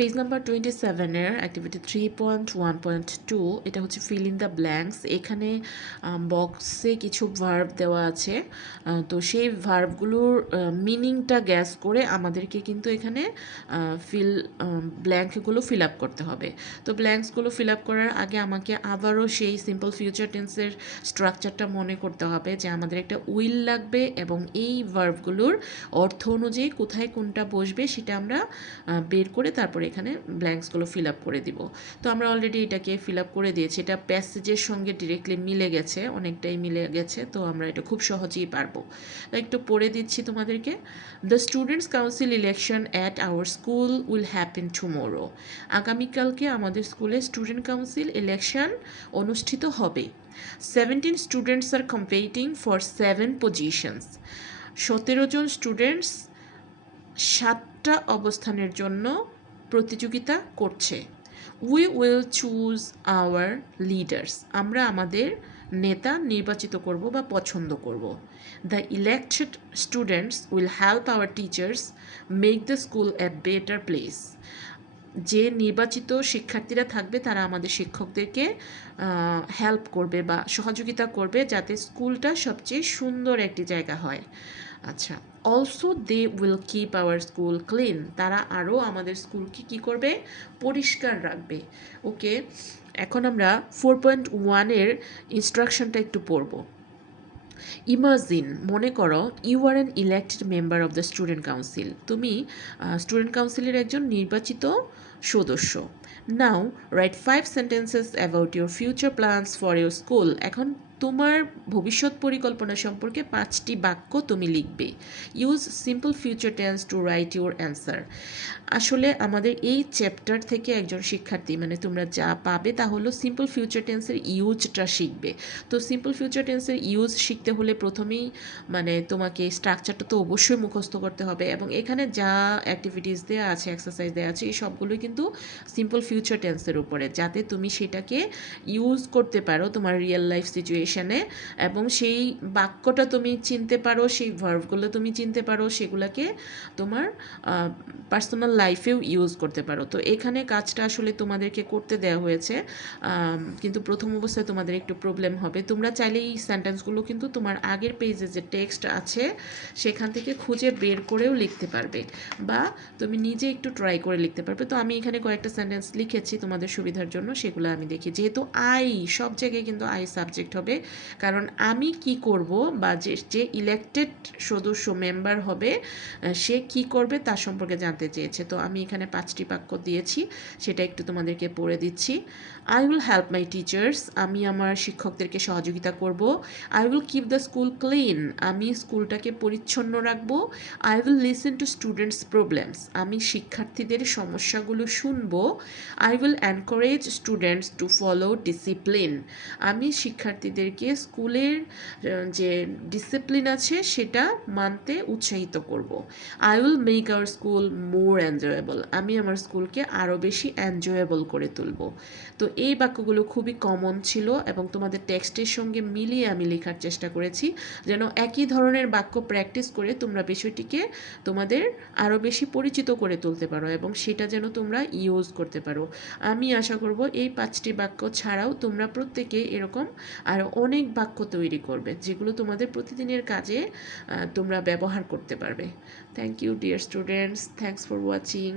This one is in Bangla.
পেজ নাম্বার 27-এর অ্যাক্টিভিটি 3.1.2 এটা হচ্ছে ফিল ইন দ্য ব্ল্যাঙ্কস। এখানে বক্সে কিছু ভার্ব দেওয়া আছে, তো সেই ভার্বগুলোর মিনিংটা গ্যাস করে আমাদেরকে কিন্তু এখানে ব্ল্যাঙ্কগুলো ফিল আপ করতে হবে। তো ব্ল্যাঙ্কসগুলো ফিল আপ করার আগে আমাকে আবারও সেই সিম্পল ফিউচার টেন্সের স্ট্রাকচারটা মনে করতে হবে যে আমাদের একটা উইল লাগবে এবং এই ভার্বগুলোর অর্থ অনুযায়ী কোথায় কোনটা বসবে সেটা আমরা বের করে তারপরে এখানে ব্ল্যাঙ্কসগুলো ফিল আপ করে দিব। তো আমরা অলরেডি এটাকে ফিল আপ করে দিয়েছি, এটা প্যাসেজের সঙ্গে ডিরেক্টলি মিলে গেছে, অনেকটাই মিলে গেছে, তো আমরা এটা খুব সহজেই পারবো। একটু পড়ে দিচ্ছি তোমাদেরকে। The students council election at our school will happen tomorrow. আগামীকালকে আমাদের স্কুলে স্টুডেন্ট কাউন্সিল ইলেকশন অনুষ্ঠিত হবে। 17 students are competing for 7 positions. 17 জন স্টুডেন্টস 7টা অবস্থানের জন্য প্রতিযোগিতা করছে। We will choose our leaders. আমরা আমাদের নেতা নির্বাচিত করব বা পছন্দ করব। The elected students will help our teachers make the school a better place. যে নির্বাচিত শিক্ষার্থীরা থাকবে তারা আমাদের শিক্ষকদেরকে হেল্প করবে বা সহযোগিতা করবে যাতে স্কুলটা সবচেয়ে সুন্দর একটি জায়গা হয়। আচ্ছা, also they will keep our school clean. তারা আরও আমাদের স্কুলকে কী করবে, পরিষ্কার রাখবে। ওকে, এখন আমরা 4.1-এর ইনস্ট্রাকশনটা একটু পড়ব। ইমাজিন, মনে করো, you are an elected member of the student council. তুমি স্টুডেন্ট কাউন্সিলের একজন নির্বাচিত সদস্য। Now write 5 sentences about your future plans for your school. এখন তোমার ভবিষ্যৎ পরিকল্পনা সম্পর্কে 5টি বাক্য তুমি লিখবে। Use simple future tense to write your answer. আসলে আমাদের এই চ্যাপ্টার থেকে একজন শিক্ষার্থী, মানে তোমরা যা পাবে তা হলো সিম্পল ফিউচার টেন্সের ইউজটা শিখবে। তো সিম্পল ফিউচার টেন্সের ইউজ শিখতে হলে প্রথমেই মানে তোমাকে স্ট্রাকচারটা তো অবশ্যই মুখস্থ করতে হবে, এবং এখানে যা অ্যাক্টিভিটিস দেওয়া আছে, এক্সারসাইজ দেওয়া আছে, এই সবগুলোই কিন্তু সিম্পল ফিউচার টেন্সের উপরে, যাতে তুমি সেটাকে ইউজ করতে পারো তোমার রিয়েল লাইফ সিচুয়েশানে, এবং সেই বাক্যটা তুমি চিনতে পারো, সেই ভার্বগুলো তুমি চিনতে পারো, সেগুলোকে তোমার পার্সোনাল লাইফেও ইউজ করতে পারো। তো এখানে কাজটা আসলে তোমাদেরকে করতে দেওয়া হয়েছে, কিন্তু প্রথম অবস্থায় তোমাদের একটু প্রবলেম হবে। তোমরা চাইলে এই সেন্টেন্সগুলো কিন্তু তোমার আগের পেজে যে টেক্সট আছে সেখান থেকে খুঁজে বের করেও লিখতে পারবে, বা তুমি নিজে একটু ট্রাই করে লিখতে পারবে। তো আমি এখানে কয়েকটা সেন্টেন্স লিখেছি তোমাদের সুবিধার জন্য, সেগুলো আমি দেখি। যেহেতু আই, সব জায়গায় কিন্তু আই সাবজেক্ট হবে, কারণ আমি কি করব বা যে ইলেক্টেড সদস্য মেম্বার হবে সে কি করবে তার সম্পর্কে জানতে চেয়েছে। তো আমি এখানে 5টি বাক্য দিয়েছি, সেটা একটু তোমাদেরকে পড়ে দিচ্ছি। I will help my teachers. আমি আমার শিক্ষকদেরকে সহযোগিতা করব। I will keep the school clean. আমি স্কুলটাকে পরিচ্ছন্ন রাখবো। I will listen to students problems. আমি শিক্ষার্থীদের সমস্যাগুলো শুনবো। I will encourage students to follow discipline. আমি শিক্ষার্থীদেরকে স্কুলের যে ডিসিপ্লিন আছে সেটা মানতে উৎসাহিত করব। I will make our school more enjoyable. আমি আমার স্কুলকে আরও বেশি এনজয়েবল করে তুলব। তো এই বাক্যগুলো খুবই কমন ছিল এবং তোমাদের টেক্সটের সঙ্গে মিলিয়ে আমি লেখার চেষ্টা করেছি, যেন একই ধরনের বাক্য প্র্যাকটিস করে তোমরা বিষয়টিকে তোমাদের আরও বেশি পরিচিত করে তুলতে পারো এবং সেটা যেন তোমরা ইউজ করতে পারো। আমি আশা করব এই 5টি বাক্য ছাড়াও তোমরা প্রত্যেকে এরকম আরও অনেক বাক্য তৈরি করবে, যেগুলো তোমাদের প্রতিদিনের কাজে তোমরা ব্যবহার করতে পারবে। Thank you dear students, thanks for watching.